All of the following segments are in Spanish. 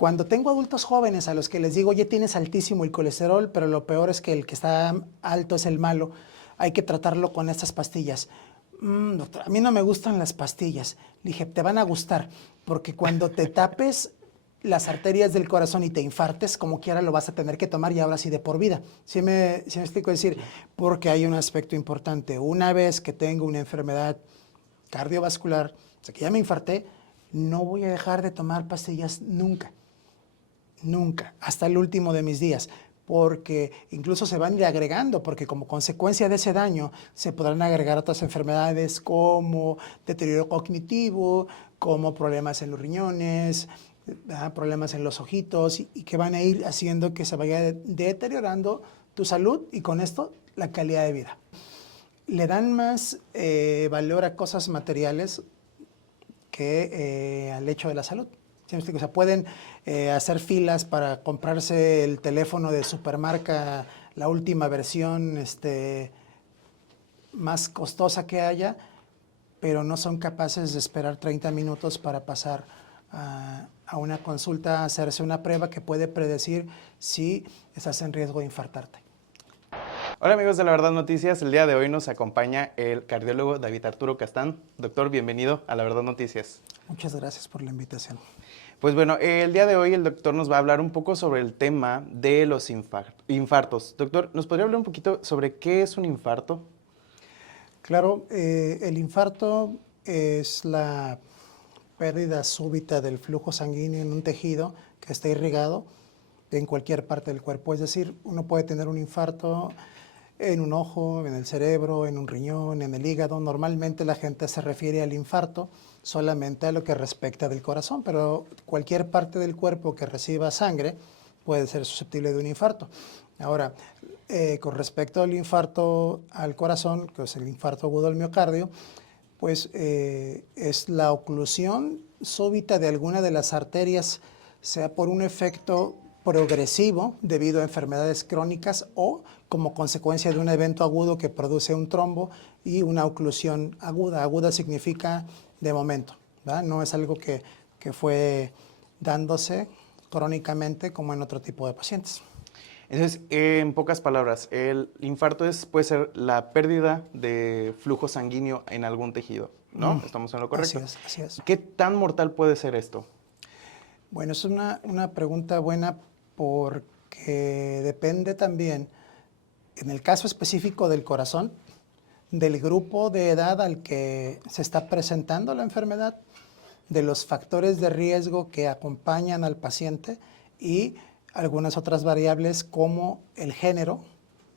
Cuando tengo adultos jóvenes a los que les digo, oye, tienes altísimo el colesterol, pero lo peor es que el que está alto es el malo, hay que tratarlo con estas pastillas. Doctor, a mí no me gustan las pastillas. Le dije, te van a gustar, porque cuando te tapes las arterias del corazón y te infartes, como quiera lo vas a tener que tomar y ahora sí de por vida. ¿Sí me explico decir? Porque hay un aspecto importante. Una vez que tengo una enfermedad cardiovascular, o sea, que ya me infarté, no voy a dejar de tomar pastillas nunca. Nunca, hasta el último de mis días, porque incluso se van a ir agregando, porque como consecuencia de ese daño se podrán agregar otras enfermedades como deterioro cognitivo, como problemas en los riñones, problemas en los ojitos, y que van a ir haciendo que se vaya deteriorando tu salud y con esto la calidad de vida. Le dan más valor a cosas materiales que al hecho de la salud. ¿Sí me explico? O sea, pueden hacer filas para comprarse el teléfono de supermarca, la última versión más costosa que haya, pero no son capaces de esperar 30 minutos para pasar a una consulta, a hacerse una prueba que puede predecir si estás en riesgo de infartarte. Hola amigos de La Verdad Noticias, el día de hoy nos acompaña el cardiólogo David Arturo Castán. Doctor, bienvenido a La Verdad Noticias. Muchas gracias por la invitación. Pues bueno, el día de hoy el doctor nos va a hablar un poco sobre el tema de los infartos. Doctor, ¿nos podría hablar un poquito sobre qué es un infarto? Claro, el infarto es la pérdida súbita del flujo sanguíneo en un tejido que está irrigado en cualquier parte del cuerpo. Es decir, uno puede tener un infarto en un ojo, en el cerebro, en un riñón, en el hígado. Normalmente la gente se refiere al infarto solamente a lo que respecta del corazón, pero cualquier parte del cuerpo que reciba sangre puede ser susceptible de un infarto. Ahora, con respecto al infarto al corazón, que es el infarto agudo al miocardio, pues es la oclusión súbita de alguna de las arterias, sea por un efecto progresivo debido a enfermedades crónicas o como consecuencia de un evento agudo que produce un trombo y una oclusión aguda. Aguda significa de momento, ¿verdad? No es algo que fue dándose crónicamente como en otro tipo de pacientes. Entonces, en pocas palabras, el infarto puede ser la pérdida de flujo sanguíneo en algún tejido, ¿no? ¿Estamos en lo correcto? Así es. ¿Qué tan mortal puede ser esto? Bueno, es una pregunta buena porque depende también, en el caso específico del corazón, del grupo de edad al que se está presentando la enfermedad, de los factores de riesgo que acompañan al paciente y algunas otras variables como el género,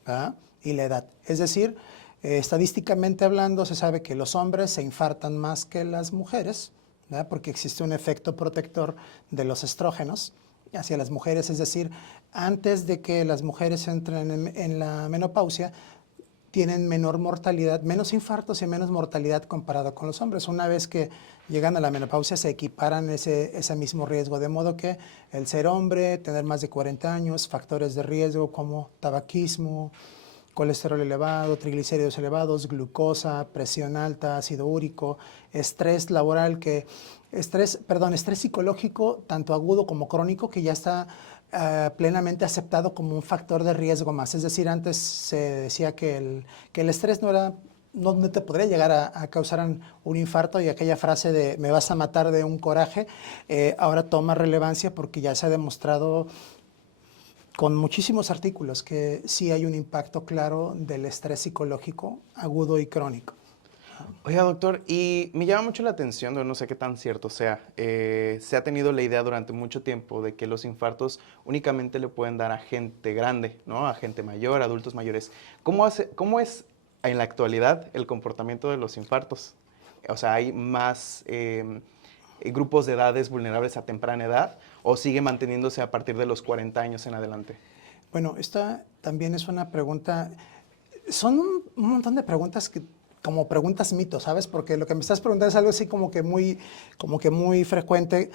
¿verdad?, y la edad. Es decir, estadísticamente hablando, se sabe que los hombres se infartan más que las mujeres, ¿verdad?, porque existe un efecto protector de los estrógenos hacia las mujeres. Es decir, antes de que las mujeres entren en la menopausia, tienen menor mortalidad, menos infartos y menos mortalidad comparado con los hombres. Una vez que llegan a la menopausia se equiparan ese mismo riesgo, de modo que el ser hombre, tener más de 40 años, factores de riesgo como tabaquismo, colesterol elevado, triglicéridos elevados, glucosa, presión alta, ácido úrico, estrés laboral, estrés psicológico, tanto agudo como crónico, que ya está plenamente aceptado como un factor de riesgo más. Es decir, antes se decía que el estrés no te podría llegar a causar un infarto, y aquella frase de me vas a matar de un coraje, ahora toma relevancia porque ya se ha demostrado con muchísimos artículos que sí hay un impacto claro del estrés psicológico agudo y crónico. Oiga, doctor, y me llama mucho la atención, no sé qué tan cierto sea, se ha tenido la idea durante mucho tiempo de que los infartos únicamente le pueden dar a gente grande, ¿no? A gente mayor, adultos mayores. ¿Cómo es en la actualidad el comportamiento de los infartos? O sea, ¿hay más grupos de edades vulnerables a temprana edad o sigue manteniéndose a partir de los 40 años en adelante? Bueno, esta también es una pregunta, son un montón de preguntas como preguntas mitos, ¿sabes? Porque lo que me estás preguntando es algo así como que muy frecuente.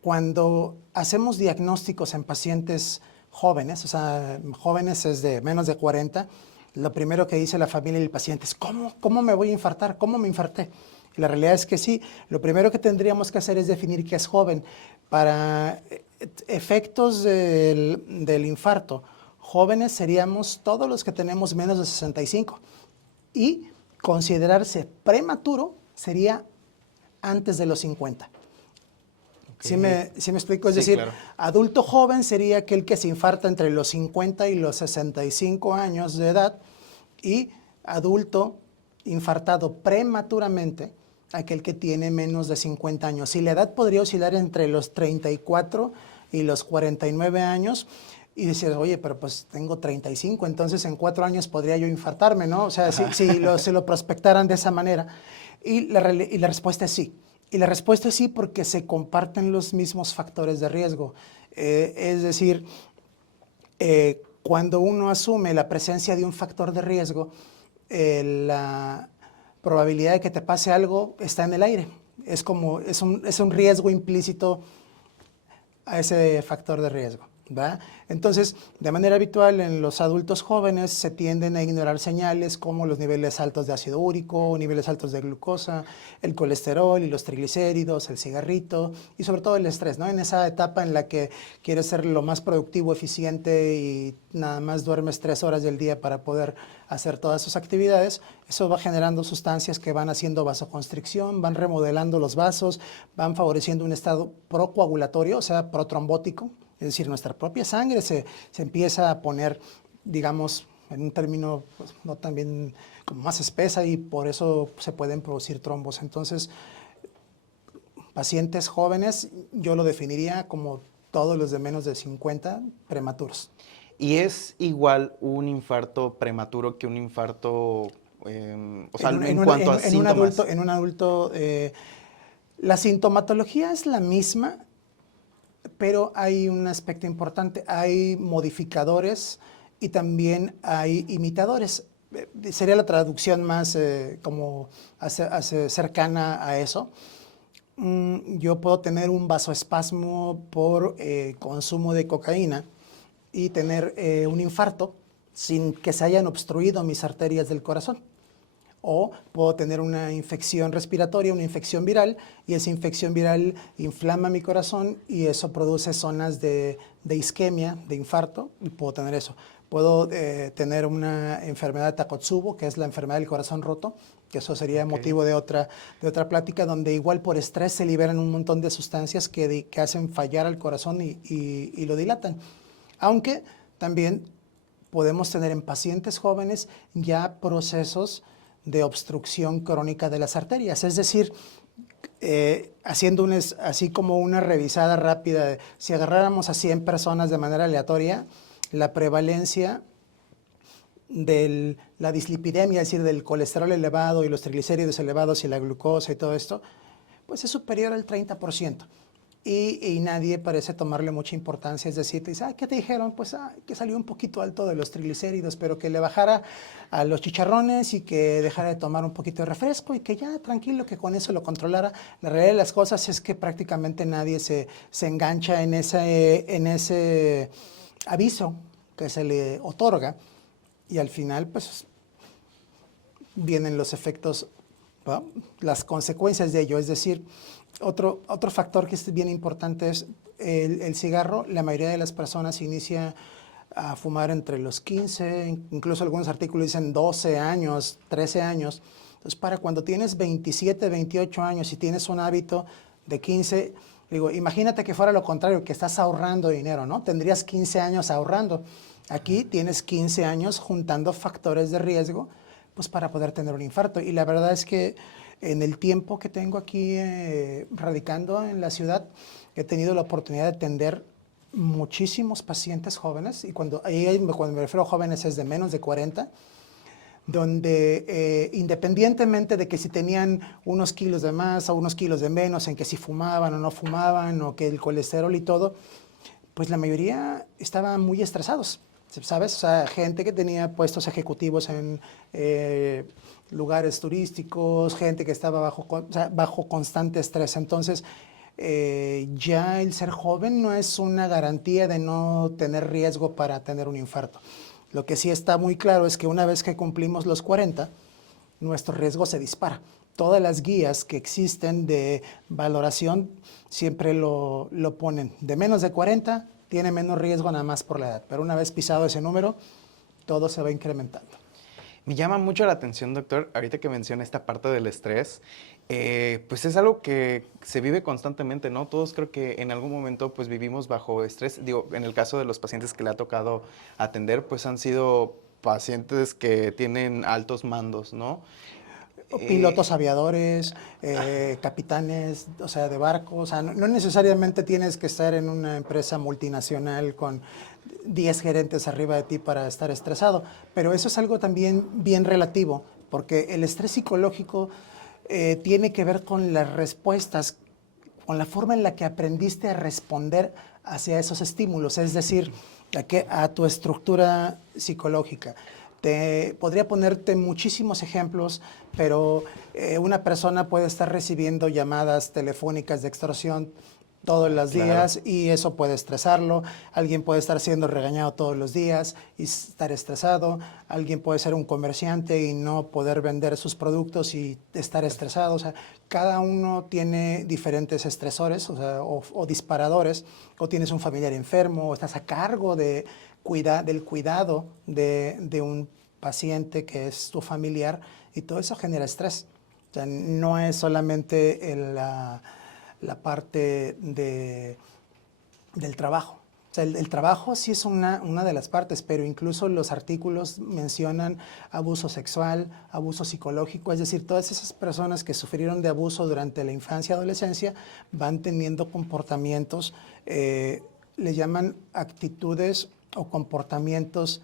Cuando hacemos diagnósticos en pacientes jóvenes, o sea, jóvenes es de menos de 40, lo primero que dice la familia y el paciente es, ¿cómo me voy a infartar? ¿Cómo me infarté? Y la realidad es que sí. Lo primero que tendríamos que hacer es definir qué es joven. Para efectos del infarto, jóvenes seríamos todos los que tenemos menos de 65. Y considerarse prematuro sería antes de los 50. ¿Sí me explico? Es Sí, decir, claro. adulto joven sería aquel que se infarta entre los 50 y los 65 años de edad, y adulto infartado prematuramente, aquel que tiene menos de 50 años. Y la edad podría oscilar entre los 34 y los 49 años. Y decir, oye, pero pues tengo 35, entonces en 4 años podría yo infartarme, ¿no? O sea, si lo prospectaran de esa manera. Y la respuesta es sí. Y la respuesta es sí porque se comparten los mismos factores de riesgo. Es decir, cuando uno asume la presencia de un factor de riesgo, la probabilidad de que te pase algo está en el aire. Es un riesgo implícito a ese factor de riesgo, ¿va? Entonces, de manera habitual en los adultos jóvenes se tienden a ignorar señales como los niveles altos de ácido úrico, niveles altos de glucosa, el colesterol y los triglicéridos, el cigarrito y sobre todo el estrés, ¿no? En esa etapa en la que quieres ser lo más productivo, eficiente y nada más duermes 3 horas del día para poder hacer todas sus actividades, eso va generando sustancias que van haciendo vasoconstricción, van remodelando los vasos, van favoreciendo un estado procoagulatorio, o sea, protrombótico. Es decir, nuestra propia sangre se empieza a poner, digamos, en un término pues, no tan bien, como más espesa, y por eso se pueden producir trombos. Entonces, pacientes jóvenes, yo lo definiría como todos los de menos de 50 prematuros. ¿Y es igual un infarto prematuro que un infarto, o sea, en cuanto a síntomas? En un adulto, la sintomatología es la misma, pero hay un aspecto importante, hay modificadores y también hay imitadores. Sería la traducción más como cercana a eso. Yo puedo tener un vasoespasmo por consumo de cocaína y tener un infarto sin que se hayan obstruido mis arterias del corazón. O puedo tener una infección respiratoria, una infección viral, y esa infección viral inflama mi corazón y eso produce zonas de isquemia, de infarto, y puedo tener eso. Puedo tener una enfermedad de Takotsubo, que es la enfermedad del corazón roto, que eso sería motivo de otra plática, donde igual por estrés se liberan un montón de sustancias que hacen fallar al corazón y lo dilatan. Aunque también podemos tener en pacientes jóvenes ya procesos de obstrucción crónica de las arterias, es decir, haciendo así como una revisada rápida, si agarráramos a 100 personas de manera aleatoria, la prevalencia de la dislipidemia, es decir, del colesterol elevado y los triglicéridos elevados y la glucosa y todo esto, pues es superior al 30%. Y nadie parece tomarle mucha importancia, es decir, te dice, ¿qué te dijeron? Pues que salió un poquito alto de los triglicéridos, pero que le bajara a los chicharrones y que dejara de tomar un poquito de refresco y que ya tranquilo, que con eso lo controlara. La realidad de las cosas es que prácticamente nadie se engancha en ese aviso que se le otorga, y al final pues vienen los efectos, ¿no? Las consecuencias de ello, es decir, otro factor que es bien importante es el cigarro. La mayoría de las personas inicia a fumar entre los 15, incluso algunos artículos dicen 12 años, 13 años. Entonces, para cuando tienes 27, 28 años y tienes un hábito de 15, digo, imagínate que fuera lo contrario, que estás ahorrando dinero, ¿no? Tendrías 15 años ahorrando. Aquí tienes 15 años juntando factores de riesgo, pues para poder tener un infarto. Y la verdad es que en el tiempo que tengo aquí radicando en la ciudad, he tenido la oportunidad de atender muchísimos pacientes jóvenes, y cuando me refiero a jóvenes es de menos de 40, donde independientemente de que si tenían unos kilos de más o unos kilos de menos, en que si fumaban o no fumaban, o que el colesterol y todo, pues la mayoría estaban muy estresados, ¿sabes? O sea, gente que tenía puestos ejecutivos en lugares turísticos, gente que estaba bajo constante estrés. Entonces, ya el ser joven no es una garantía de no tener riesgo para tener un infarto. Lo que sí está muy claro es que una vez que cumplimos los 40, nuestro riesgo se dispara. todas las guías que existen de valoración siempre lo ponen. De menos de 40 tiene menos riesgo nada más por la edad, pero una vez pisado ese número, todo se va incrementando. Me llama mucho la atención, doctor, ahorita que menciona esta parte del estrés, pues es algo que se vive constantemente, ¿no? Todos creo que en algún momento pues vivimos bajo estrés. Digo, en el caso de los pacientes que le ha tocado atender, pues han sido pacientes que tienen altos mandos, ¿no? Pilotos aviadores, capitanes, o sea, de barcos. O sea, no necesariamente tienes que estar en una empresa multinacional con 10 gerentes arriba de ti para estar estresado, pero eso es algo también bien relativo, porque el estrés psicológico tiene que ver con las respuestas, con la forma en la que aprendiste a responder hacia esos estímulos, es decir, a tu estructura psicológica. Podría ponerte muchísimos ejemplos, pero una persona puede estar recibiendo llamadas telefónicas de extorsión todos los días y eso puede estresarlo. Alguien puede estar siendo regañado todos los días y estar estresado. Alguien puede ser un comerciante y no poder vender sus productos y estar estresado. O sea, cada uno tiene diferentes estresores, o sea, o disparadores. O tienes un familiar enfermo, o estás a cargo del cuidado de un paciente que es tu familiar y todo eso genera estrés. O sea, no es solamente la parte del trabajo. O sea, el trabajo sí es una de las partes, pero incluso los artículos mencionan abuso sexual, abuso psicológico, es decir, todas esas personas que sufrieron de abuso durante la infancia y adolescencia van teniendo comportamientos, le llaman actitudes o comportamientos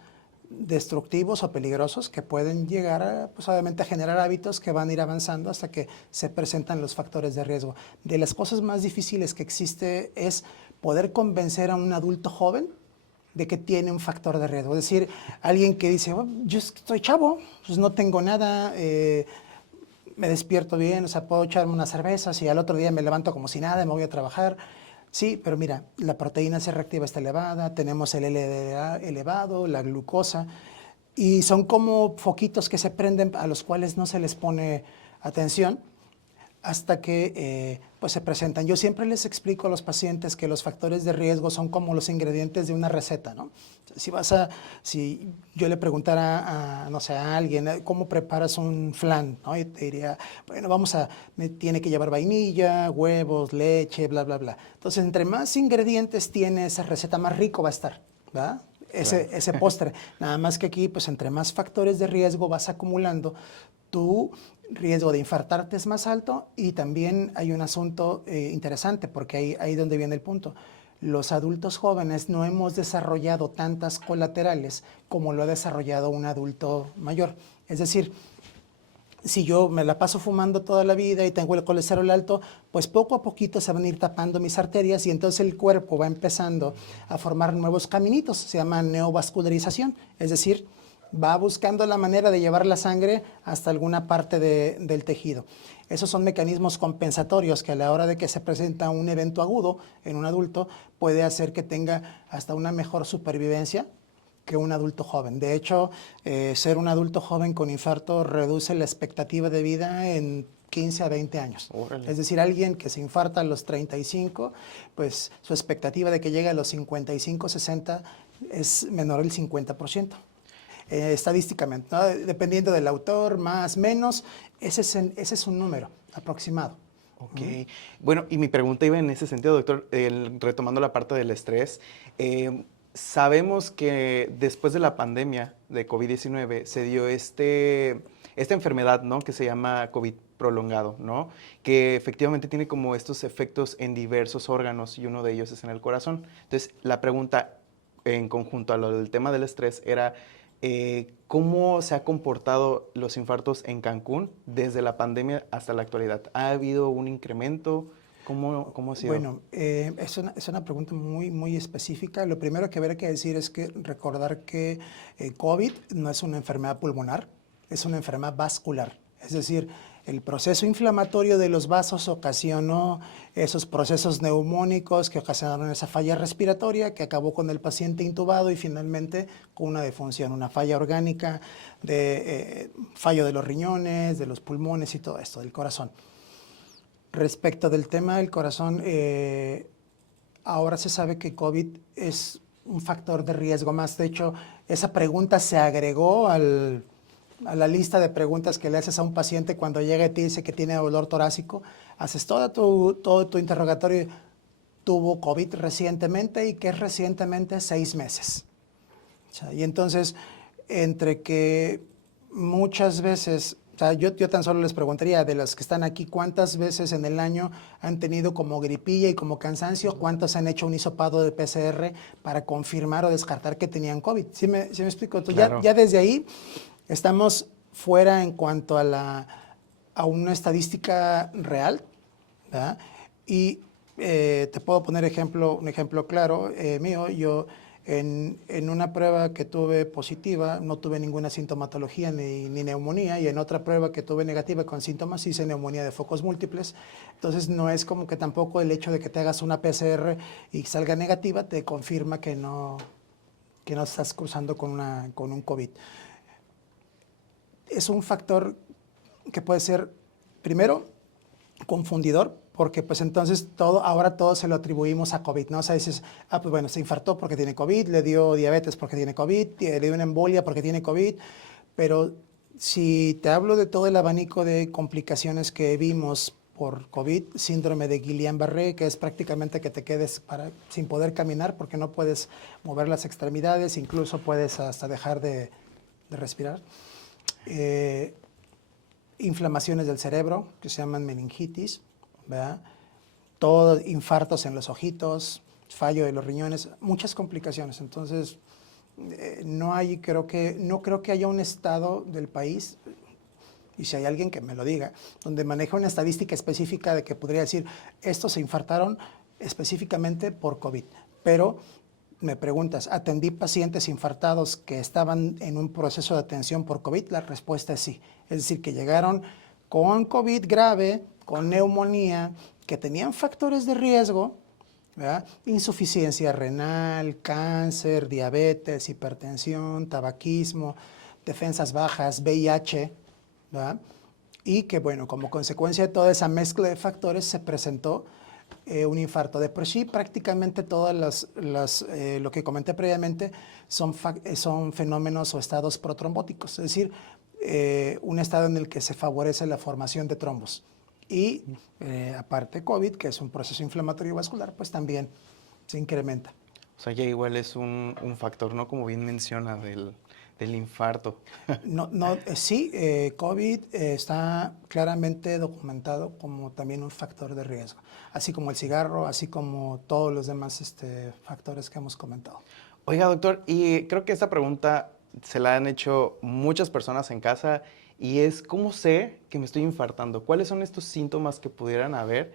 destructivos o peligrosos que pueden llegar a, pues obviamente, a generar hábitos que van a ir avanzando hasta que se presentan los factores de riesgo. De las cosas más difíciles que existe es poder convencer a un adulto joven de que tiene un factor de riesgo. Es decir, alguien que dice, oh, yo estoy chavo, pues no tengo nada, me despierto bien, o sea, puedo echarme unas cervezas y al otro día me levanto como si nada y me voy a trabajar. Sí, pero mira, la proteína C reactiva está elevada, tenemos el LDA elevado, la glucosa, y son como foquitos que se prenden a los cuales no se les pone atención hasta que pues se presentan. Yo siempre les explico a los pacientes que los factores de riesgo son como los ingredientes de una receta, ¿no? Si yo le preguntara no sé, a alguien cómo preparas un flan, ¿no? Y te diría, bueno, tiene que llevar vainilla, huevos, leche, bla, bla, bla. Entonces, entre más ingredientes tiene esa receta, más rico va a estar, ¿verdad? Ese postre. Nada más que aquí, pues entre más factores de riesgo vas acumulando, tu riesgo de infartarte es más alto y también hay un asunto interesante porque ahí donde viene el punto. Los adultos jóvenes no hemos desarrollado tantas colaterales como lo ha desarrollado un adulto mayor. Es decir, si yo me la paso fumando toda la vida y tengo el colesterol alto, pues poco a poquito se van a ir tapando mis arterias y entonces el cuerpo va empezando a formar nuevos caminitos, se llama neovascularización, es decir, va buscando la manera de llevar la sangre hasta alguna parte del tejido. Esos son mecanismos compensatorios que a la hora de que se presenta un evento agudo en un adulto puede hacer que tenga hasta una mejor supervivencia que un adulto joven. De hecho, ser un adulto joven con infarto reduce la expectativa de vida en 15 a 20 años. Órale. Es decir, alguien que se infarta a los 35, pues su expectativa de que llegue a los 55, 60 es menor del 50%. Estadísticamente, ¿no? Dependiendo del autor, más, menos, ese es un número aproximado. Ok. Bueno, y mi pregunta iba en ese sentido, doctor, retomando la parte del estrés. Sabemos que después de la pandemia de COVID-19 se dio esta enfermedad, ¿no? Que se llama COVID prolongado, ¿no? Que efectivamente tiene como estos efectos en diversos órganos y uno de ellos es en el corazón. Entonces, la pregunta en conjunto a lo del tema del estrés era ¿cómo se ha comportado los infartos en Cancún desde la pandemia hasta la actualidad? ¿Ha habido un incremento? ¿Cómo ha sido? Bueno, es una pregunta muy, muy específica. Lo primero que habría que decir es que recordar que COVID no es una enfermedad pulmonar, es una enfermedad vascular. Es decir, El proceso inflamatorio de los vasos ocasionó esos procesos neumónicos que ocasionaron esa falla respiratoria que acabó con el paciente intubado y finalmente con una defunción, una falla orgánica, fallo de los riñones, de los pulmones y todo esto, del corazón. Respecto del tema del corazón, ahora se sabe que COVID es un factor de riesgo más. De hecho, esa pregunta se agregó a la lista de preguntas que le haces a un paciente cuando llega y te dice que tiene dolor torácico. Haces todo tu interrogatorio. Tuvo COVID recientemente, y ¿qué es recientemente? 6 meses. O sea, y entonces, entre que muchas veces, o sea, yo tan solo les preguntaría, de las que están aquí, ¿cuántas veces en el año han tenido como gripilla y como cansancio? ¿Cuántas han hecho un hisopado de PCR para confirmar o descartar que tenían COVID? ¿Sí me explico? Entonces, Claro. ya desde ahí estamos fuera en cuanto a una estadística real, ¿verdad? Y te puedo poner un ejemplo claro mío. Yo en una prueba que tuve positiva no tuve ninguna sintomatología ni neumonía, y en otra prueba que tuve negativa con síntomas hice neumonía de focos múltiples. Entonces no es como que tampoco el hecho de que te hagas una PCR y salga negativa te confirma que no estás cruzando con un COVID. Es un factor que puede ser, primero, confundidor, porque pues entonces ahora todo se lo atribuimos a COVID, ¿no? O sea, dices, pues bueno, se infartó porque tiene COVID, le dio diabetes porque tiene COVID, le dio una embolia porque tiene COVID, pero si te hablo de todo el abanico de complicaciones que vimos por COVID, síndrome de Guillain-Barré, que es prácticamente que te quedes sin poder caminar porque no puedes mover las extremidades, incluso puedes hasta dejar de respirar. Inflamaciones del cerebro, que se llaman meningitis, ¿verdad? Todo, infartos en los ojitos, fallo de los riñones, muchas complicaciones. Entonces, no creo que haya un estado del país, y si hay alguien que me lo diga, donde maneja una estadística específica de que podría decir, estos se infartaron específicamente por COVID. Pero me preguntas, ¿atendí pacientes infartados que estaban en un proceso de atención por COVID? La respuesta es sí. Es decir, que llegaron con COVID grave, con neumonía, que tenían factores de riesgo, ¿verdad? Insuficiencia renal, cáncer, diabetes, hipertensión, tabaquismo, defensas bajas, VIH, ¿verdad? Y que, bueno, como consecuencia de toda esa mezcla de factores se presentó un infarto. De por sí, prácticamente todas lo que comenté previamente son fenómenos o estados protrombóticos, es decir, un estado en el que se favorece la formación de trombos. Y aparte COVID, que es un proceso inflamatorio vascular, pues también se incrementa. O sea, ya igual es un factor, ¿no? Como bien menciona, del infarto. Sí, COVID está claramente documentado como también un factor de riesgo, así como el cigarro, así como todos los demás factores que hemos comentado. Oiga, doctor, y creo que esta pregunta se la han hecho muchas personas en casa, y es, ¿cómo sé que me estoy infartando? ¿Cuáles son estos síntomas que pudieran haber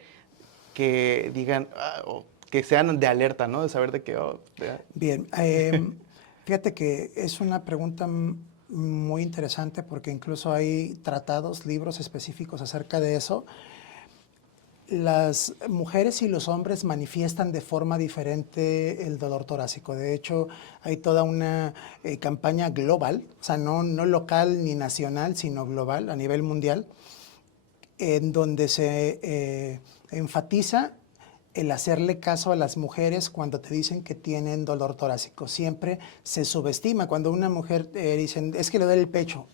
que digan, o que sean de alerta, ¿no? De saber de qué... Bien, fíjate que es una pregunta muy interesante, porque incluso hay tratados, libros específicos acerca de eso. Las mujeres y los hombres manifiestan de forma diferente el dolor torácico. De hecho, hay toda una campaña global, o sea, no local ni nacional, sino global, a nivel mundial, en donde se enfatiza el hacerle caso a las mujeres cuando te dicen que tienen dolor torácico. Siempre se subestima. Cuando una mujer dicen, es que le duele el pecho,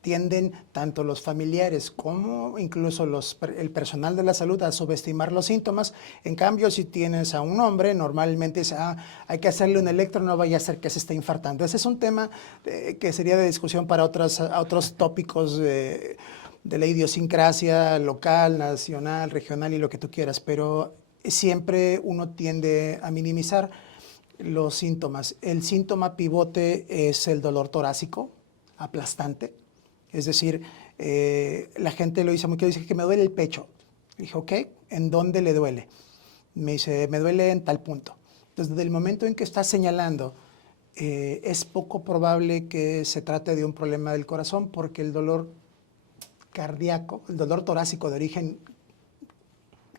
tienden tanto los familiares como incluso el personal de la salud a subestimar los síntomas. En cambio, si tienes a un hombre, normalmente dice, hay que hacerle un electro, no vaya a ser que se esté infartando. Ese es un tema que sería de discusión para otros tópicos de la idiosincrasia local, nacional, regional y lo que tú quieras, pero siempre uno tiende a minimizar los síntomas. El síntoma pivote es el dolor torácico, aplastante. Es decir, la gente lo dice mucho, dice que me duele el pecho. Le dije, ok, ¿en dónde le duele? Me dice, me duele en tal punto. Entonces, desde el momento en que estás señalando, es poco probable que se trate de un problema del corazón, porque el dolor cardíaco, el dolor torácico de origen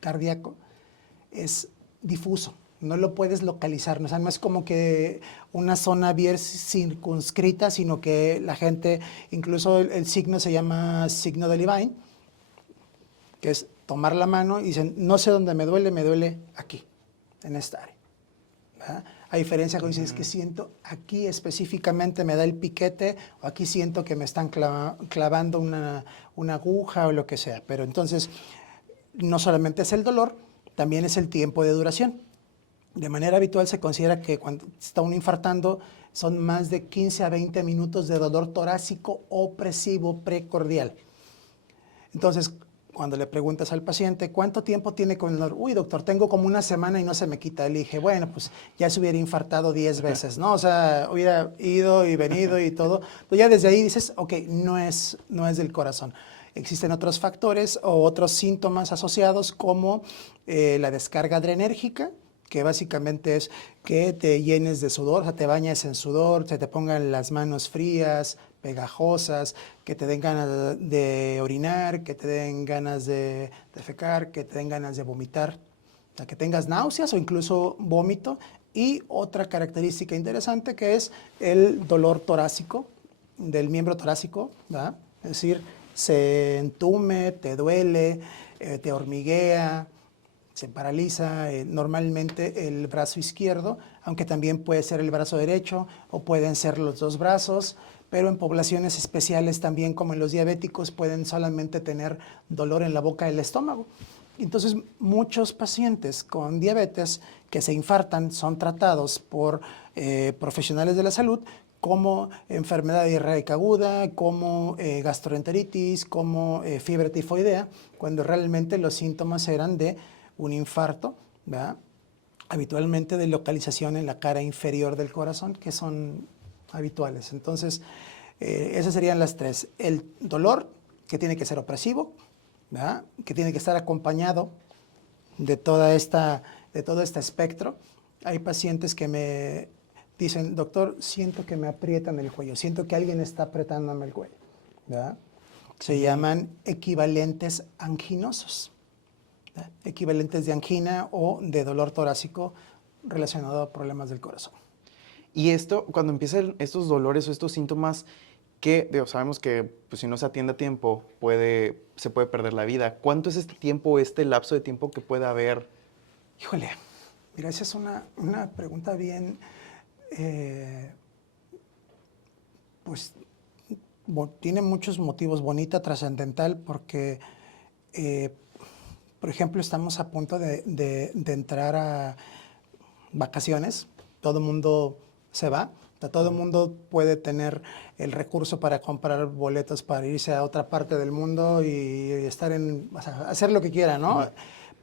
cardíaco, es difuso, no lo puedes localizar, o sea, no es como que una zona bien circunscrita, sino que la gente, incluso el signo se llama signo de Levine, que es tomar la mano y dicen, no sé dónde me duele aquí, en esta área. ¿Verdad? A diferencia cuando dices, es que siento aquí específicamente me da el piquete, o aquí siento que me están clavando una aguja o lo que sea. Pero entonces, no solamente es el dolor, también es el tiempo de duración. De manera habitual se considera que cuando está uno infartando son más de 15 a 20 minutos de dolor torácico opresivo precordial. Entonces, cuando le preguntas al paciente, ¿cuánto tiempo tiene con el dolor? Uy, doctor, tengo como una semana y no se me quita. Le dije, bueno, pues ya se hubiera infartado 10 veces, ¿no? O sea, hubiera ido y venido y todo. Pero ya desde ahí dices, ok, no es del corazón. Existen otros factores o otros síntomas asociados como la descarga adrenérgica, que básicamente es que te llenes de sudor, o sea, te bañes en sudor, se te pongan las manos frías, pegajosas, que te den ganas de orinar, que te den ganas de defecar, que te den ganas de vomitar, o sea, que tengas náuseas o incluso vómito. Y otra característica interesante que es el dolor torácico, del miembro torácico, ¿verdad? Es decir, se entume, te duele, te hormiguea, se paraliza normalmente el brazo izquierdo, aunque también puede ser el brazo derecho o pueden ser los dos brazos, pero en poblaciones especiales también, como en los diabéticos, pueden solamente tener dolor en la boca del estómago. Entonces, muchos pacientes con diabetes que se infartan son tratados por profesionales de la salud como enfermedad diarreica aguda, como gastroenteritis, como fiebre tifoidea, cuando realmente los síntomas eran de un infarto, ¿verdad? Habitualmente de localización en la cara inferior del corazón, que son habituales. Entonces, esas serían las tres. El dolor, que tiene que ser opresivo, ¿verdad? Que tiene que estar acompañado de todo este espectro. Hay pacientes que me dicen, doctor, siento que me aprietan el cuello, siento que alguien está apretándome el cuello, ¿verdad? Se llaman equivalentes anginosos, ¿verdad? Equivalentes de angina o de dolor torácico relacionado a problemas del corazón. Y esto, cuando empiezan estos dolores o estos síntomas, que sabemos que pues, si no se atiende a tiempo, se puede perder la vida. ¿Cuánto es este tiempo, este lapso de tiempo que puede haber? Híjole, mira, esa es una pregunta bien, pues, tiene muchos motivos, bonita, trascendental, porque, por ejemplo, estamos a punto de entrar a vacaciones, todo el mundo se va, todo el mundo puede tener el recurso para comprar boletos para irse a otra parte del mundo y estar o sea, hacer lo que quiera, ¿no?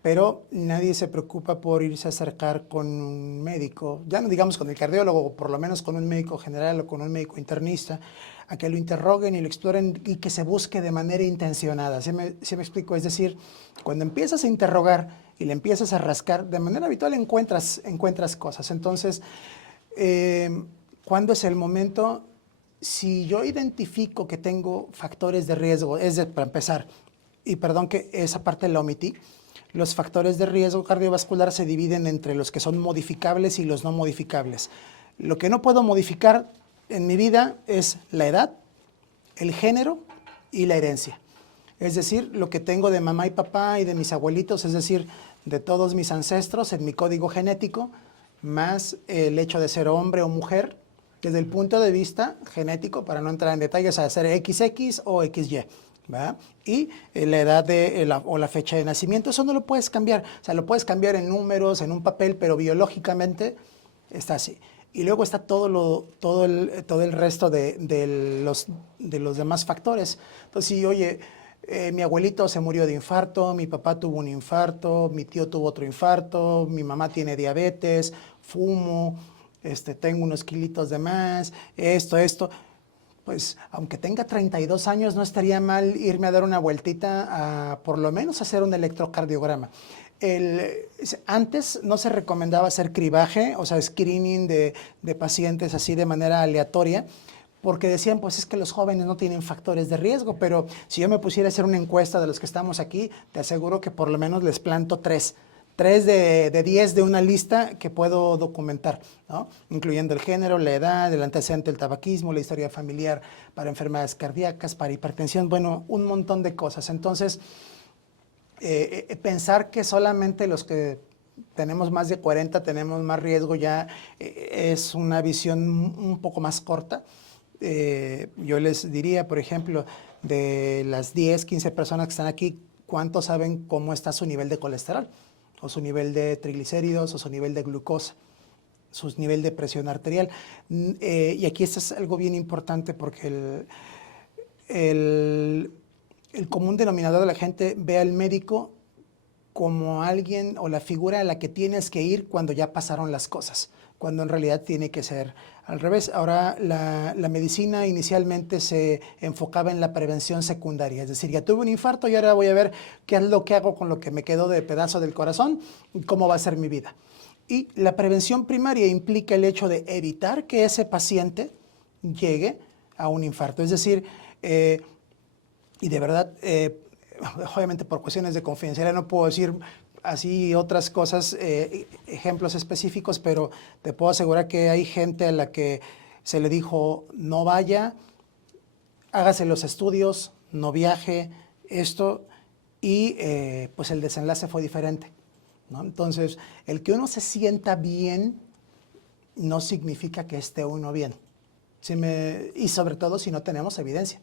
Pero nadie se preocupa por irse a acercar con un médico, ya no digamos con el cardiólogo, o por lo menos con un médico general o con un médico internista, a que lo interroguen y lo exploren y que se busque de manera intencionada. ¿Sí me explico? Es decir, cuando empiezas a interrogar y le empiezas a rascar, de manera habitual encuentras cosas. Entonces, ¿cuándo es el momento? Si yo identifico que tengo factores de riesgo, para empezar, y perdón que esa parte la omití, los factores de riesgo cardiovascular se dividen entre los que son modificables y los no modificables. Lo que no puedo modificar en mi vida es la edad, el género y la herencia. Es decir, lo que tengo de mamá y papá y de mis abuelitos, es decir, de todos mis ancestros en mi código genético, más el hecho de ser hombre o mujer, desde el punto de vista genético, para no entrar en detalles, a ser XX o XY, ¿verdad? Y la edad o la fecha de nacimiento, eso no lo puedes cambiar. O sea, lo puedes cambiar en números, en un papel, pero biológicamente está así. Y luego está todo el resto de los demás factores. Entonces, si, oye, mi abuelito se murió de infarto, mi papá tuvo un infarto, mi tío tuvo otro infarto, mi mamá tiene diabetes, fumo, tengo unos kilitos de más, esto, pues aunque tenga 32 años no estaría mal irme a dar una vueltita a por lo menos hacer un electrocardiograma. Antes no se recomendaba hacer cribaje, o sea, screening de pacientes así de manera aleatoria, porque decían, pues es que los jóvenes no tienen factores de riesgo, pero si yo me pusiera a hacer una encuesta de los que estamos aquí, te aseguro que por lo menos les planto tres de 10 de una lista que puedo documentar, ¿no? Incluyendo el género, la edad, el antecedente del tabaquismo, la historia familiar para enfermedades cardíacas, para hipertensión, bueno, un montón de cosas. Entonces, pensar que solamente los que tenemos más de 40 tenemos más riesgo ya es una visión un poco más corta. Yo les diría, por ejemplo, de las 10, 15 personas que están aquí, ¿cuántos saben cómo está su nivel de colesterol? O su nivel de triglicéridos, o su nivel de glucosa, su nivel de presión arterial. Y aquí esto es algo bien importante porque el común denominador de la gente ve al médico como alguien o la figura a la que tienes que ir cuando ya pasaron las cosas, cuando en realidad tiene que ser al revés. Ahora, la medicina inicialmente se enfocaba en la prevención secundaria, es decir, ya tuve un infarto y ahora voy a ver qué es lo que hago con lo que me quedó de pedazo del corazón y cómo va a ser mi vida. Y la prevención primaria implica el hecho de evitar que ese paciente llegue a un infarto, es decir, y de verdad, obviamente por cuestiones de confidencialidad no puedo decir así otras cosas, ejemplos específicos, pero te puedo asegurar que hay gente a la que se le dijo no vaya, hágase los estudios, no viaje, esto, y pues el desenlace fue diferente, ¿no? Entonces, el que uno se sienta bien no significa que esté uno bien. Y sobre todo si no tenemos evidencia.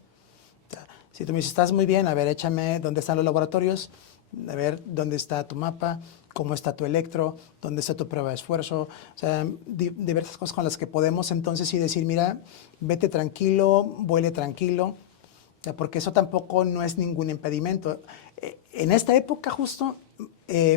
O sea, si tú me dices, estás muy bien, a ver, échame dónde están los laboratorios, a ver dónde está tu mapa, cómo está tu electro, dónde está tu prueba de esfuerzo, o sea, diversas cosas con las que podemos entonces sí decir, mira, vete tranquilo, vuele tranquilo, o sea, porque eso tampoco no es ningún impedimento. En esta época justo,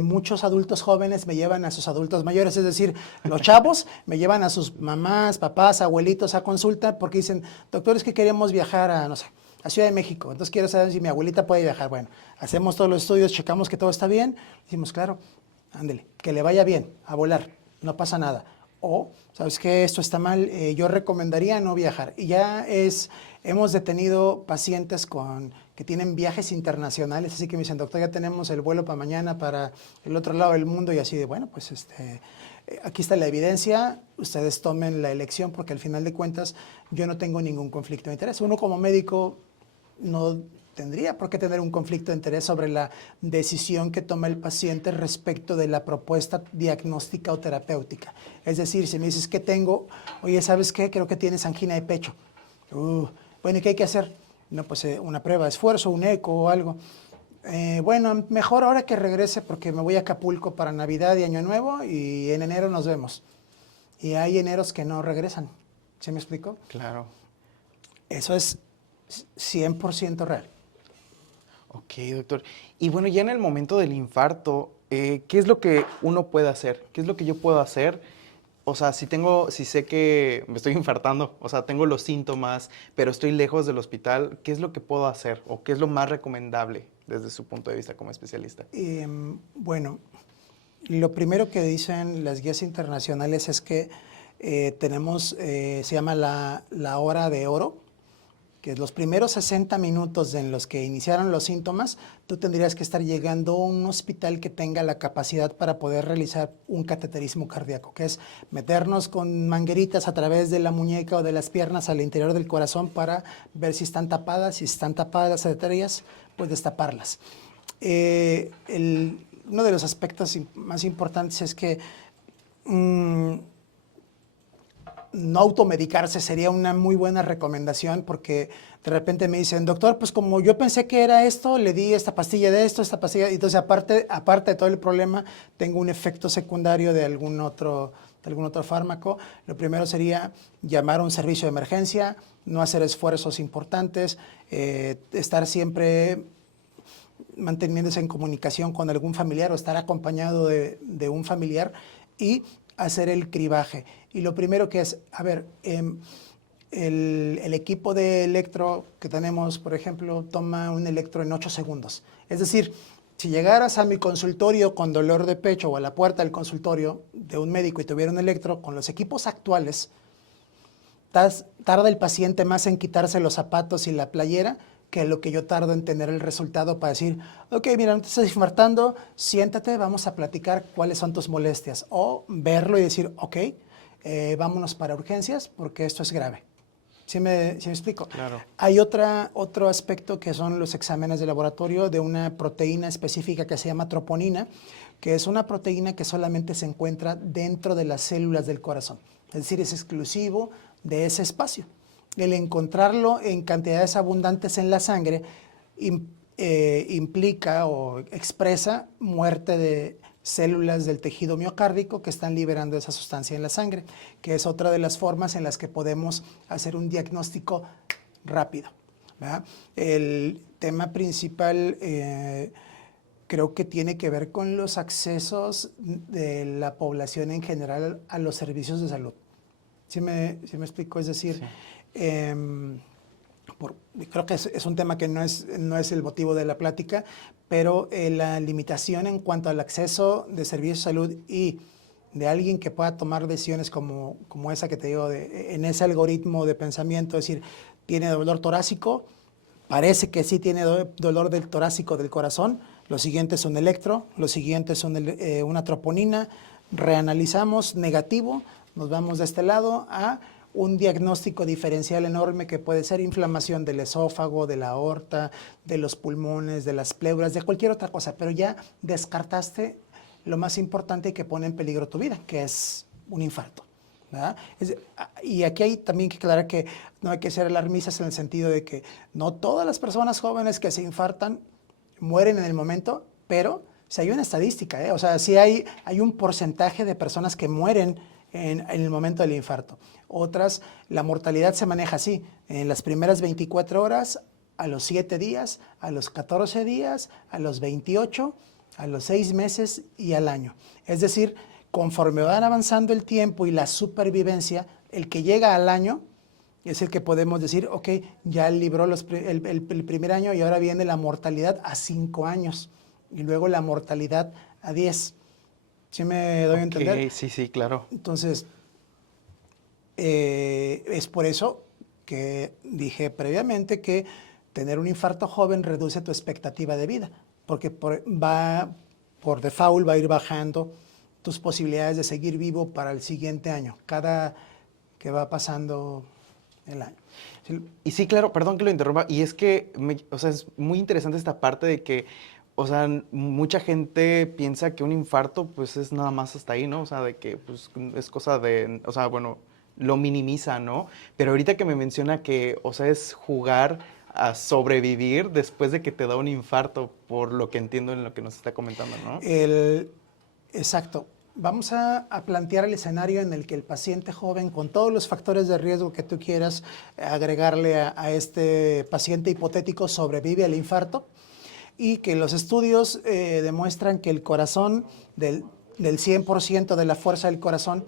muchos adultos jóvenes me llevan a sus adultos mayores, es decir, los chavos me llevan a sus mamás, papás, abuelitos a consulta porque dicen, doctor, es que queremos viajar a, no sé, a Ciudad de México, entonces quiero saber si mi abuelita puede viajar. Bueno, hacemos todos los estudios, checamos que todo está bien, decimos, claro, ándele, que le vaya bien, a volar, no pasa nada. O, ¿sabes qué? Esto está mal, yo recomendaría no viajar. Y ya hemos detenido pacientes que tienen viajes internacionales, así que me dicen, doctor, ya tenemos el vuelo para mañana, para el otro lado del mundo, y así de, bueno, pues aquí está la evidencia, ustedes tomen la elección, porque al final de cuentas yo no tengo ningún conflicto de interés. Uno como médico no tendría por qué tener un conflicto de interés sobre la decisión que toma el paciente respecto de la propuesta diagnóstica o terapéutica. Es decir, si me dices que tengo, oye, ¿sabes qué? Creo que tienes angina de pecho. Bueno, ¿y qué hay que hacer? No, pues una prueba de esfuerzo, un eco o algo. Bueno, mejor ahora que regrese porque me voy a Acapulco para Navidad y Año Nuevo y en enero nos vemos. Y hay eneros que no regresan. ¿Sí me explico? Claro. Eso es 100% real. Ok, doctor. Y bueno, ya en el momento del infarto, ¿qué es lo que uno puede hacer? ¿Qué es lo que yo puedo hacer? O sea, si sé que me estoy infartando, o sea, tengo los síntomas, pero estoy lejos del hospital, ¿qué es lo que puedo hacer? ¿O qué es lo más recomendable desde su punto de vista como especialista? Bueno, lo primero que dicen las guías internacionales es que tenemos, se llama la hora de oro, que los primeros 60 minutos en los que iniciaron los síntomas, tú tendrías que estar llegando a un hospital que tenga la capacidad para poder realizar un cateterismo cardíaco, que es meternos con mangueritas a través de la muñeca o de las piernas al interior del corazón para ver si están tapadas. Si están tapadas las arterias, pues destaparlas. Uno de los aspectos más importantes es que no automedicarse sería una muy buena recomendación, porque de repente me dicen, doctor, pues como yo pensé que era esto, le di esta pastilla de esto, esta pastilla, y entonces aparte de todo el problema, tengo un efecto secundario de algún otro fármaco. Lo primero sería llamar a un servicio de emergencia, no hacer esfuerzos importantes, estar siempre manteniéndose en comunicación con algún familiar o estar acompañado de un familiar y hacer el cribaje. Y lo primero que es, a ver, el equipo de electro que tenemos, por ejemplo, toma un electro en 8 segundos. Es decir, si llegaras a mi consultorio con dolor de pecho o a la puerta del consultorio de un médico y tuviera un electro, con los equipos actuales, tarda el paciente más en quitarse los zapatos y la playera que lo que yo tardo en tener el resultado para decir, ok, mira, no te estás infartando, siéntate, vamos a platicar cuáles son tus molestias. O verlo y decir, ok, vámonos para urgencias porque esto es grave. ¿Sí me explico? Claro. Hay otro aspecto que son los exámenes de laboratorio de una proteína específica que se llama troponina, que es una proteína que solamente se encuentra dentro de las células del corazón. Es decir, es exclusivo de ese espacio. El encontrarlo en cantidades abundantes en la sangre implica o expresa muerte de células del tejido miocárdico que están liberando esa sustancia en la sangre, que es otra de las formas en las que podemos hacer un diagnóstico rápido, ¿verdad? El tema principal creo que tiene que ver con los accesos de la población en general a los servicios de salud. ¿Sí me explico? Es decir, sí. Creo que es un tema que no es el motivo de la plática, pero la limitación en cuanto al acceso de servicios de salud y de alguien que pueda tomar decisiones como esa que te digo, en ese algoritmo de pensamiento, es decir, tiene dolor torácico, parece que sí tiene dolor del torácico del corazón, lo siguiente es un electro, lo siguiente es una troponina, reanalizamos negativo, nos vamos de este lado a un diagnóstico diferencial enorme que puede ser inflamación del esófago, de la aorta, de los pulmones, de las pleuras, de cualquier otra cosa, pero ya descartaste lo más importante que pone en peligro tu vida, que es un infarto, ¿verdad? Y aquí hay también que aclarar que no hay que ser alarmistas en el sentido de que no todas las personas jóvenes que se infartan mueren en el momento, pero si hay una estadística, o sea, sí hay un porcentaje de personas que mueren en el momento del infarto. Otras, la mortalidad se maneja así, en las primeras 24 horas, a los 7 días, a los 14 días, a los 28, a los 6 meses y al año. Es decir, conforme van avanzando el tiempo y la supervivencia, el que llega al año es el que podemos decir, ok, ya libró el primer año y ahora viene la mortalidad a 5 años y luego la mortalidad a 10. ¿Sí me doy a entender? Sí, claro. Entonces, es por eso que dije previamente que tener un infarto joven reduce tu expectativa de vida, porque por default va a ir bajando tus posibilidades de seguir vivo para el siguiente año, cada que va pasando el año. Y sí, claro, perdón que lo interrumpa, y es que, o sea, es muy interesante esta parte de que, o sea, mucha gente piensa que un infarto, pues, es nada más hasta ahí, ¿no? O sea, de que, pues, es cosa de, o sea, bueno, lo minimiza, ¿no? Pero ahorita que me menciona que, o sea, es jugar a sobrevivir después de que te da un infarto, por lo que entiendo en lo que nos está comentando, ¿no? Exacto. Vamos a plantear el escenario en el que el paciente joven, con todos los factores de riesgo que tú quieras agregarle a este paciente hipotético, sobrevive al infarto y que los estudios demuestran que el corazón, del 100% de la fuerza del corazón,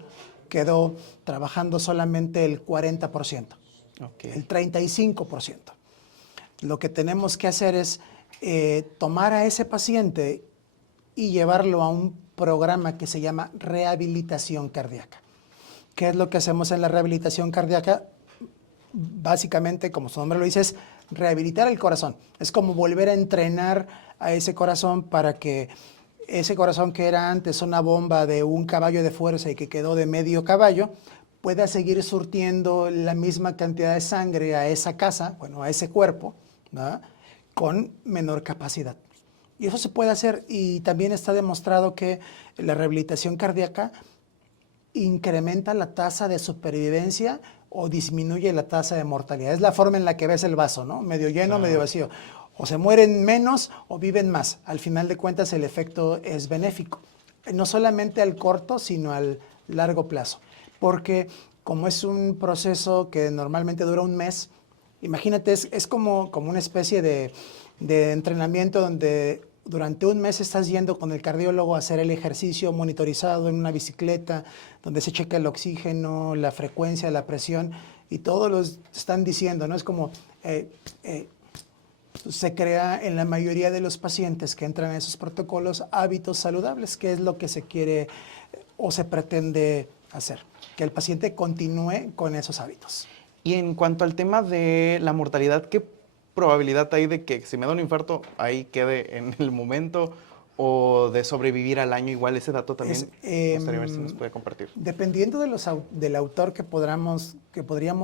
quedó trabajando solamente el 40%, el 35%. Lo que tenemos que hacer es tomar a ese paciente y llevarlo a un programa que se llama rehabilitación cardíaca. ¿Qué es lo que hacemos en la rehabilitación cardíaca? Básicamente, como su nombre lo dice, es rehabilitar el corazón. Es como volver a entrenar a ese corazón para que ese corazón que era antes una bomba de un caballo de fuerza y que quedó de medio caballo, pueda seguir surtiendo la misma cantidad de sangre a esa casa, bueno, a ese cuerpo, ¿verdad?, con menor capacidad. Y eso se puede hacer, y también está demostrado que la rehabilitación cardíaca incrementa la tasa de supervivencia o disminuye la tasa de mortalidad. Es la forma en la que ves el vaso, ¿no? Medio lleno, claro, medio vacío. O se mueren menos o viven más. Al final de cuentas, el efecto es benéfico. No solamente al corto, sino al largo plazo. Porque como es un proceso que normalmente dura un mes, imagínate, es como una especie de entrenamiento donde durante un mes estás yendo con el cardiólogo a hacer el ejercicio monitorizado en una bicicleta, donde se checa el oxígeno, la frecuencia, la presión, y todos los están diciendo, ¿no? Es como se crea en la mayoría de los pacientes que entran en esos protocolos hábitos saludables, que es lo que se quiere o se pretende hacer, que el paciente continúe con esos hábitos. Y en cuanto al tema de la mortalidad, ¿qué probabilidad hay de que si me da un infarto ahí quede en el momento o de sobrevivir al año? Igual ese dato también me gustaría ver si nos puede compartir. Dependiendo del autor que podríamos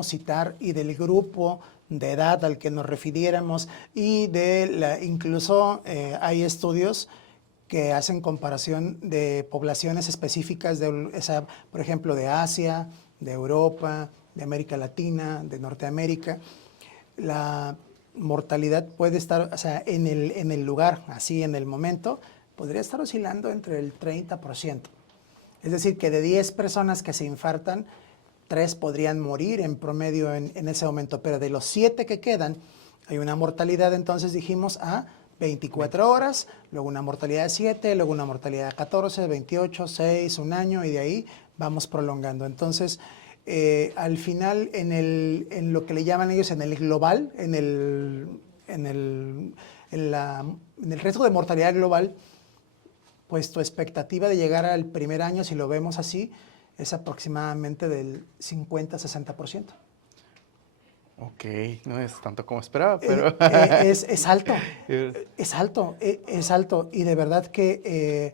citar y del grupo de edad al que nos refiriéramos y incluso hay estudios que hacen comparación de poblaciones específicas, por ejemplo, de Asia, de Europa, de América Latina, de Norteamérica. La mortalidad puede estar, o sea, en el lugar, así en el momento, podría estar oscilando entre el 30%. Es decir, que de 10 personas que se infartan, 3 podrían morir en promedio en ese momento, pero de los 7 que quedan, hay una mortalidad, entonces dijimos, a 24 horas, luego una mortalidad de 7, luego una mortalidad de 14, 28, 6, un año, y de ahí vamos prolongando. Entonces, al final, en lo que le llaman ellos en el global, en el riesgo de mortalidad global, pues tu expectativa de llegar al primer año, si lo vemos así, es aproximadamente del 50-60%. Ok, no es tanto como esperaba, pero... Es alto, es alto. Y de verdad que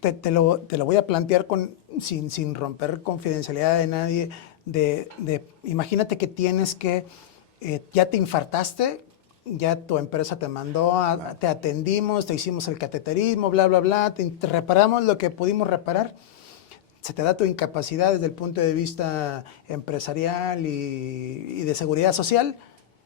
te lo voy a plantear sin romper confidencialidad de nadie. Imagínate que ya te infartaste, ya tu empresa te mandó, te atendimos, te hicimos el cateterismo, bla, bla, bla, te reparamos lo que pudimos reparar. Se te da tu incapacidad desde el punto de vista empresarial y de seguridad social,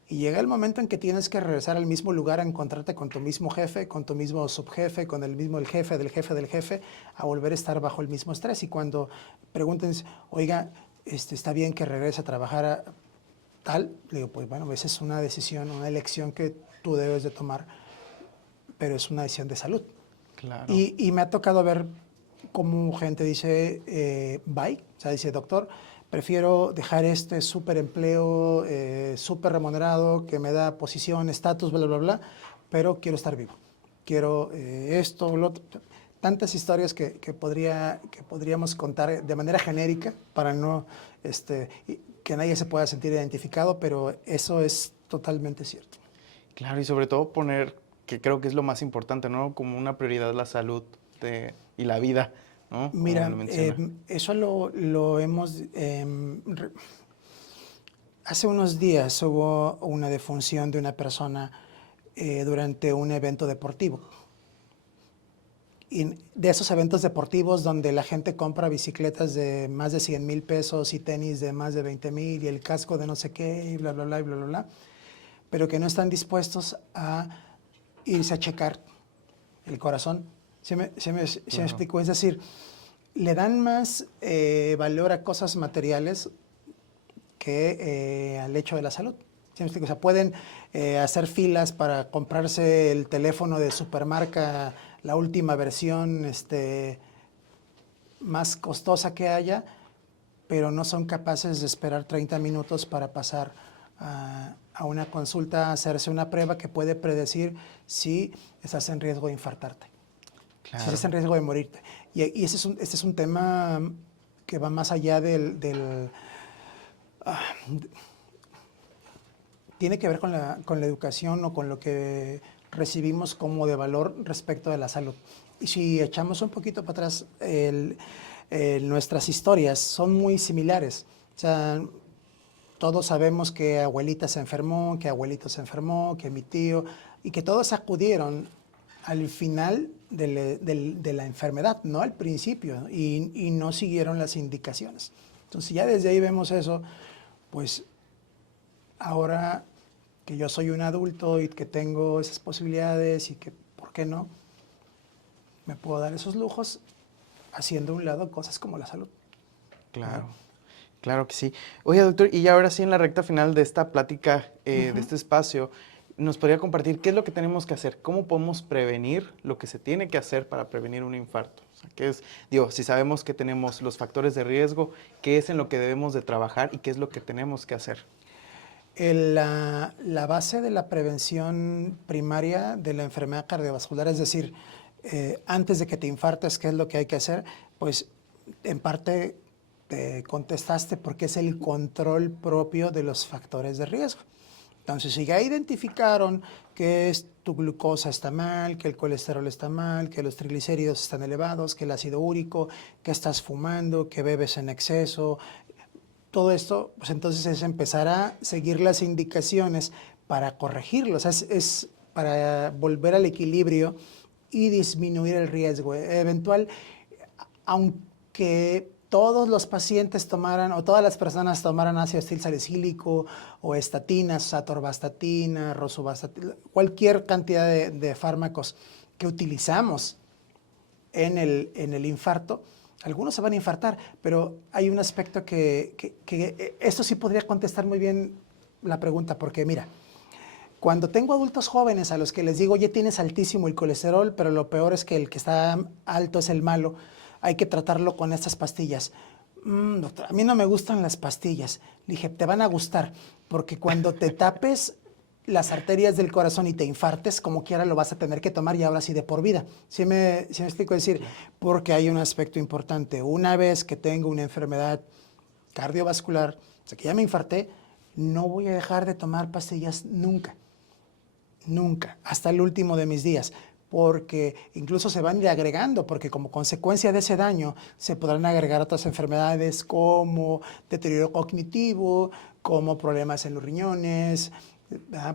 y llega el momento en que tienes que regresar al mismo lugar a encontrarte con tu mismo jefe, con tu mismo subjefe, con el jefe del jefe del jefe, a volver a estar bajo el mismo estrés. Y cuando pregunten, oiga, ¿está bien que regrese a trabajar tal? Le digo, pues bueno, esa es una decisión, una elección que tú debes de tomar, pero es una decisión de salud. Claro. Y me ha tocado ver cómo gente dice, bye, o sea, dice, doctor, prefiero dejar este súper empleo, súper remunerado, que me da posición, estatus, bla, bla, bla, pero quiero estar vivo. Quiero esto, lo otro. Tantas historias que podríamos contar de manera genérica para no que nadie se pueda sentir identificado, pero eso es totalmente cierto. Claro, y sobre todo poner, que creo que es lo más importante, ¿no? Como una prioridad la salud y la vida, ¿no? Como Mira, lo menciona. eso lo hemos... hace unos días hubo una defunción de una persona durante un evento deportivo. Y de esos eventos deportivos donde la gente compra bicicletas de más de 100,000 pesos y tenis de más de 20,000 y el casco de no sé qué y bla, bla, bla, y bla, bla, bla, pero que no están dispuestos a irse a checar el corazón. ¿Se me explicó? Es decir, le dan más valor a cosas materiales que al hecho de la salud. ¿Sí me explico? O sea, pueden hacer filas para comprarse el teléfono de supermarca, la última versión más costosa que haya, pero no son capaces de esperar 30 minutos para pasar a una consulta, hacerse una prueba que puede predecir si estás en riesgo de infartarte, Claro. si estás en riesgo de morirte. Y este es un tema que va más allá tiene que ver con la educación o con lo que recibimos como de valor respecto de la salud. Y si echamos un poquito para atrás, nuestras historias son muy similares. O sea, todos sabemos que abuelita se enfermó, que abuelito se enfermó, que mi tío, y que todos acudieron al final de la enfermedad, no al principio, y no siguieron las indicaciones. Entonces ya desde ahí vemos eso, pues ahora que yo soy un adulto y que tengo esas posibilidades y que, ¿por qué no? Me puedo dar esos lujos haciendo a un lado cosas como la salud. Claro, claro que sí. Oye, doctor, y ya ahora sí en la recta final de esta plática, de este espacio, ¿nos podría compartir qué es lo que tenemos que hacer? ¿Cómo podemos prevenir lo que se tiene que hacer para prevenir un infarto? O sea, ¿qué es, si sabemos que tenemos los factores de riesgo, qué es en lo que debemos de trabajar y qué es lo que tenemos que hacer? La base de la prevención primaria de la enfermedad cardiovascular, es decir, antes de que te infartes, ¿qué es lo que hay que hacer? Pues en parte te contestaste porque es el control propio de los factores de riesgo. Entonces, si ya identificaron que tu glucosa está mal, que el colesterol está mal, que los triglicéridos están elevados, que el ácido úrico, que estás fumando, que bebes en exceso, todo esto, pues entonces es empezar a seguir las indicaciones para corregirlo, o sea, es para volver al equilibrio y disminuir el riesgo eventual, aunque todos los pacientes tomaran o todas las personas tomaran ácido acetilsalicílico o estatinas, atorvastatina, rosuvastatina, cualquier cantidad de fármacos que utilizamos en el infarto, algunos se van a infartar, pero hay un aspecto que esto sí podría contestar muy bien la pregunta, porque mira, cuando tengo adultos jóvenes a los que les digo, oye, tienes altísimo el colesterol, pero lo peor es que el que está alto es el malo, hay que tratarlo con estas pastillas. Doctor, a mí no me gustan las pastillas. Le dije, te van a gustar, porque cuando te tapes las arterias del corazón y te infartes, como quiera lo vas a tener que tomar y ahora sí de por vida. ¿Sí me explico? Decir, porque hay un aspecto importante. Una vez que tengo una enfermedad cardiovascular, o sea, que ya me infarté, no voy a dejar de tomar pastillas nunca. Nunca, hasta el último de mis días, porque incluso se van a ir agregando, porque como consecuencia de ese daño se podrán agregar otras enfermedades como deterioro cognitivo, como problemas en los riñones,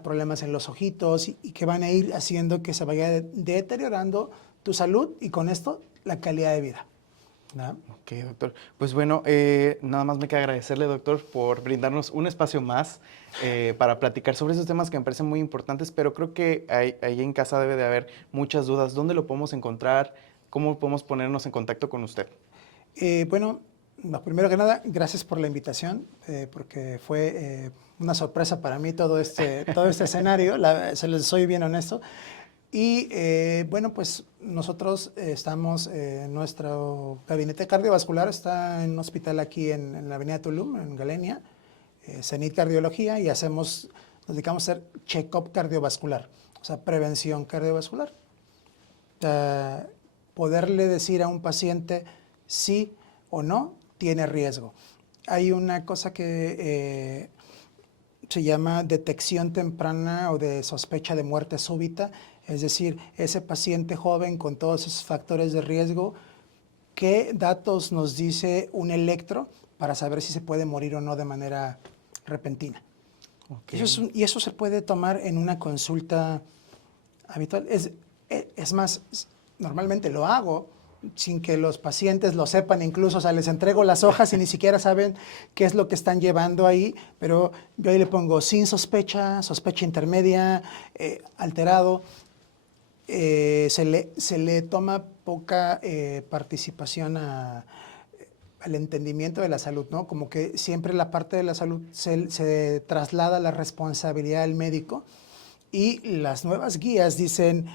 problemas en los ojitos, y que van a ir haciendo que se vaya deteriorando tu salud y con esto la calidad de vida. ¿No? Ok, doctor. Pues bueno, nada más me queda agradecerle, doctor, por brindarnos un espacio más para platicar sobre esos temas que me parecen muy importantes, pero creo que ahí en casa debe de haber muchas dudas. ¿Dónde lo podemos encontrar? ¿Cómo podemos ponernos en contacto con usted? Bueno, primero que nada, gracias por la invitación, porque fue una sorpresa para mí todo este escenario, se les soy bien honesto. Y bueno, pues nosotros estamos, nuestro gabinete cardiovascular está en un hospital aquí en la avenida Tulum, en Galenia, Zenit Cardiología, y nos dedicamos a hacer check-up cardiovascular, o sea, prevención cardiovascular. Poderle decir a un paciente sí o no tiene riesgo. Hay una cosa que se llama detección temprana o de sospecha de muerte súbita, es decir, ese paciente joven con todos esos factores de riesgo, ¿qué datos nos dice un electro para saber si se puede morir o no de manera repentina? Okay. Y eso se puede tomar en una consulta habitual. Es más, normalmente lo hago sin que los pacientes lo sepan, incluso, o sea, les entrego las hojas y ni siquiera saben qué es lo que están llevando ahí, pero yo ahí le pongo sin sospecha, sospecha intermedia, alterado. Se le toma poca participación al entendimiento de la salud, ¿no? Como que siempre la parte de la salud se traslada la responsabilidad del médico, y las nuevas guías dicen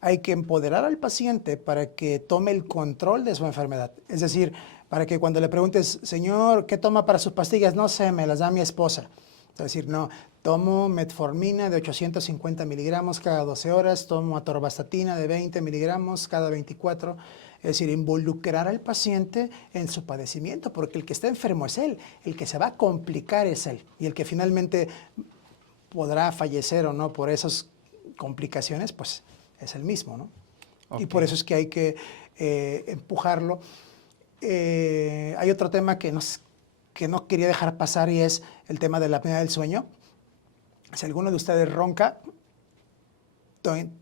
hay que empoderar al paciente para que tome el control de su enfermedad. Es decir, para que cuando le preguntes, señor, ¿qué toma para sus pastillas? No sé, me las da mi esposa. Es decir, no, tomo metformina de 850 miligramos cada 12 horas, tomo atorvastatina de 20 miligramos cada 24. Es decir, involucrar al paciente en su padecimiento, porque el que está enfermo es él, el que se va a complicar es él, y el que finalmente podrá fallecer o no por esas complicaciones, pues es el mismo, ¿no? Okay. Y por eso es que hay que empujarlo. Hay otro tema que no quería dejar pasar, y es el tema de la apnea del sueño. Si alguno de ustedes ronca,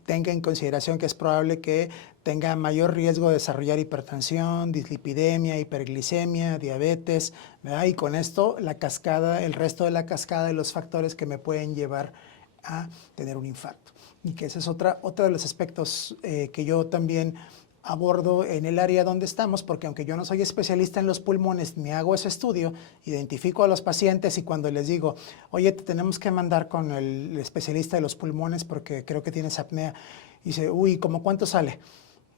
tenga en consideración que es probable que tenga mayor riesgo de desarrollar hipertensión, dislipidemia, hiperglicemia, diabetes, ¿verdad? Y con esto el resto de la cascada de los factores que me pueden llevar a tener un infarto. Y que ese es otro de los aspectos que yo también abordo en el área donde estamos, porque aunque yo no soy especialista en los pulmones, me hago ese estudio, identifico a los pacientes, y cuando les digo, oye, te tenemos que mandar con el especialista de los pulmones porque creo que tienes apnea, y dice, uy, ¿cómo cuánto sale?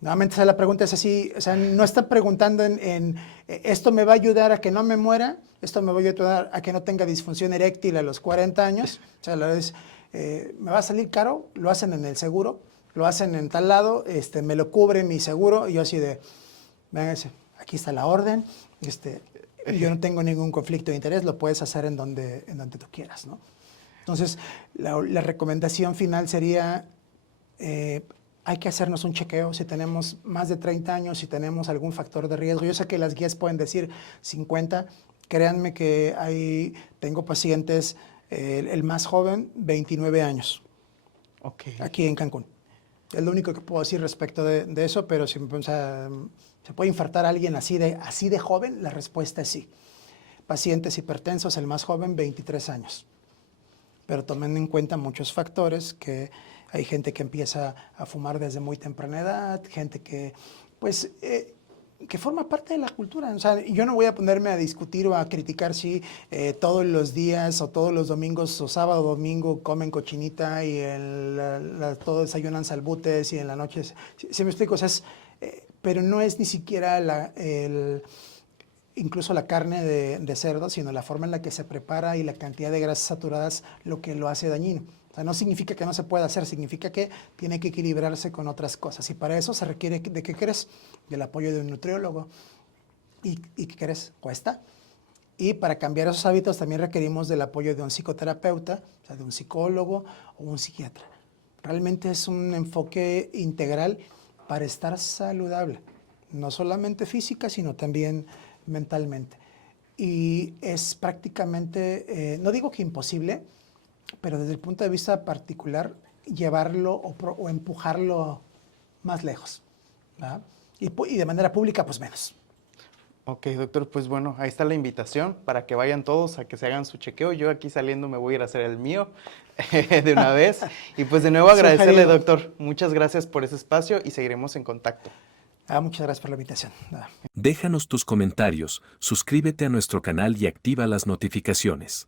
Nuevamente la pregunta es así, o sea, no está preguntando esto me va a ayudar a que no me muera, esto me va a ayudar a que no tenga disfunción eréctil a los 40 años, o sea, la verdad es, me va a salir caro, lo hacen en el seguro, lo hacen en tal lado, me lo cubre mi seguro, y yo así de, véngase, aquí está la orden, yo no tengo ningún conflicto de interés, lo puedes hacer en donde tú quieras, ¿no? Entonces, la recomendación final sería, hay que hacernos un chequeo si tenemos más de 30 años, si tenemos algún factor de riesgo. Yo sé que las guías pueden decir 50, créanme que tengo pacientes, el más joven, 29 años, aquí en Cancún. Es lo único que puedo decir respecto de eso, pero si ¿se puede infartar a alguien así de joven? La respuesta es sí. Pacientes hipertensos, el más joven, 23 años. Pero tomen en cuenta muchos factores, que hay gente que empieza a fumar desde muy temprana edad, gente que, pues, que forma parte de la cultura. O sea, yo no voy a ponerme a discutir o a criticar si todos los días o todos los domingos o sábado o domingo comen cochinita y todos desayunan salbutes y en la noche, ¿sí me explico? O sea, pero no es ni siquiera incluso la carne de cerdo, sino la forma en la que se prepara y la cantidad de grasas saturadas lo que lo hace dañino. O sea, no significa que no se pueda hacer, significa que tiene que equilibrarse con otras cosas. Y para eso se requiere ¿de qué crees? Del apoyo de un nutriólogo. ¿Y qué crees? Cuesta. Y para cambiar esos hábitos también requerimos del apoyo de un psicoterapeuta, o sea, de un psicólogo o un psiquiatra. Realmente es un enfoque integral para estar saludable, no solamente física, sino también mentalmente. Y es prácticamente, no digo que imposible, pero desde el punto de vista particular, llevarlo o empujarlo más lejos, ¿verdad? Y de manera pública, pues menos. Ok, doctor, pues bueno, ahí está la invitación para que vayan todos a que se hagan su chequeo. Yo aquí saliendo me voy a ir a hacer el mío de una vez. Y pues de nuevo agradecerle, doctor. Muchas gracias por ese espacio y seguiremos en contacto. Muchas gracias por la invitación. Déjanos tus comentarios, suscríbete a nuestro canal y activa las notificaciones.